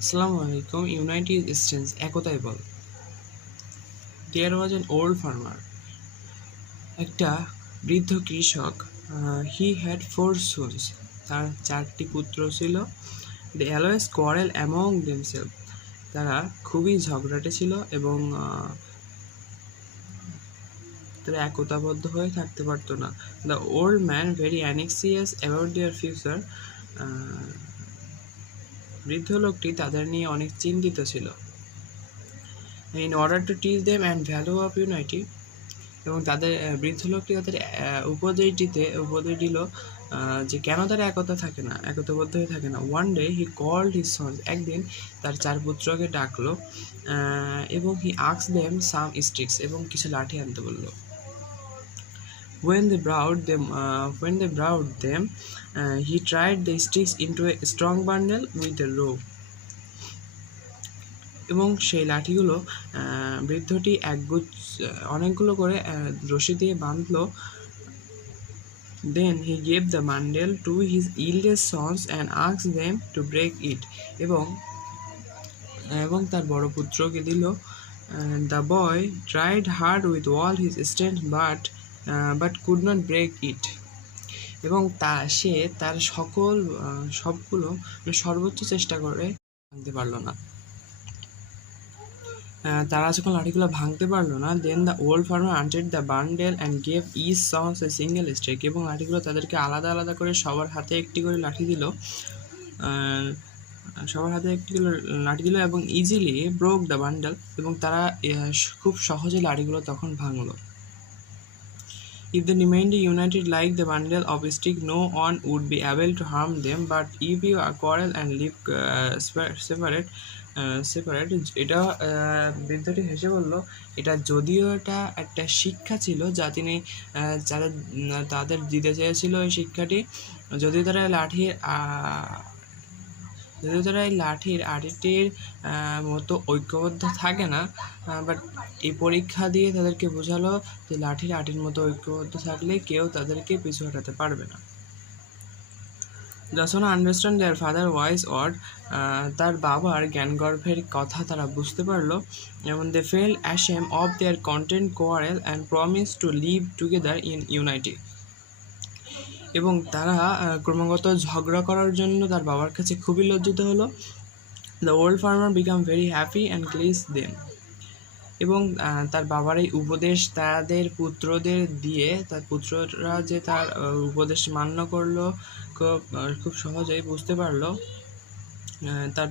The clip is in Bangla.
Assalamu alaikum. Unity is strength. একতাই ball. There was an old farmer. একটা বৃদ্ধ কৃষক। He had 4 sons. তার 4টি পুত্র ছিল। They always quarrel among themselves. তারা খুবই ঝগড়াটে ছিল এবং তারা একতাবদ্ধ হয়ে থাকতে পারতো না। The old man very anxious about their future. বৃদ্ধ লোকটি তাদের নিয়ে অনেক চিন্তিত ছিল। In order to teach them and value of unity, এবং তাদের বৃদ্ধ লোকটি তাদের উপদেশ দিল যে কেন তারা একতাবদ্ধ হয়ে থাকে না। One day he called his sons. একদিন তার 4 পুত্রকে ডাকলো এবং he asked them some sticks, এবং কিছু লাঠি আনতে বলল। When they brought them, he tied the sticks into a strong bundle with a rope. এবং সেই লাঠিগুলো বৃদ্ধটি অনেকগুলো করে রশি দিয়ে বাঁধলো। Then he gave the bundle to his eldest sons and asked them to break it. এবং তার বড় পুত্রকে দিল। The boy tried hard with all his strength but could not break it. এবং সে তার সবগুলো সর্বোচ্চ চেষ্টা করে ভাঙতে পারলো না। তারা যখন লাঠিগুলো ভাঙতে পারলো না, then the old farmer untied the bundle and gave each sons a single stick. এবং লাঠিগুলো তাদেরকে আলাদা আলাদা করে সবার হাতে একটি করে লাঠি দিল এবং ইজিলি ব্রোক দ্য বান্ডেল, এবং তারা খুব সহজে লাঠিগুলো তখন ভাঙলো। If they remained united like the bundle of sticks, no one would be able to harm them. But if you quarrel and live separate, এটা বৃদ্ধটি হেসে বলল, এটা যদিও একটা শিক্ষা ছিল যা তিনি তাদের দিতে চেয়েছিল। এই শিক্ষাটি যদিও তারা এই লাঠির আটিটির মতো ঐক্যবদ্ধ থাকে না, বাট এই পরীক্ষা দিয়ে তাদেরকে বোঝালো যে লাঠির আটির মতো ঐক্যবদ্ধ থাকলে কেউ তাদেরকে পিছু হটাতে পারবে না। The son understand their father wise word. তার বাবার জ্ঞানগর্ভের কথা তারা বুঝতে পারলো এবং they felt ashamed of their constant quarrel and promised to live together in unity. এবং তারা ক্রমাগত ঝগড়া করার জন্য তার বাবার কাছে খুবই লজ্জিত হলো। The old farmer became very happy and pleased them. এবং তার বাবার এই উপদেশ তাদের পুত্রদের দিয়ে তার পুত্ররা যে তার উপদেশ মান্য করলো খুব সহজেই বুঝতে পারলো। তার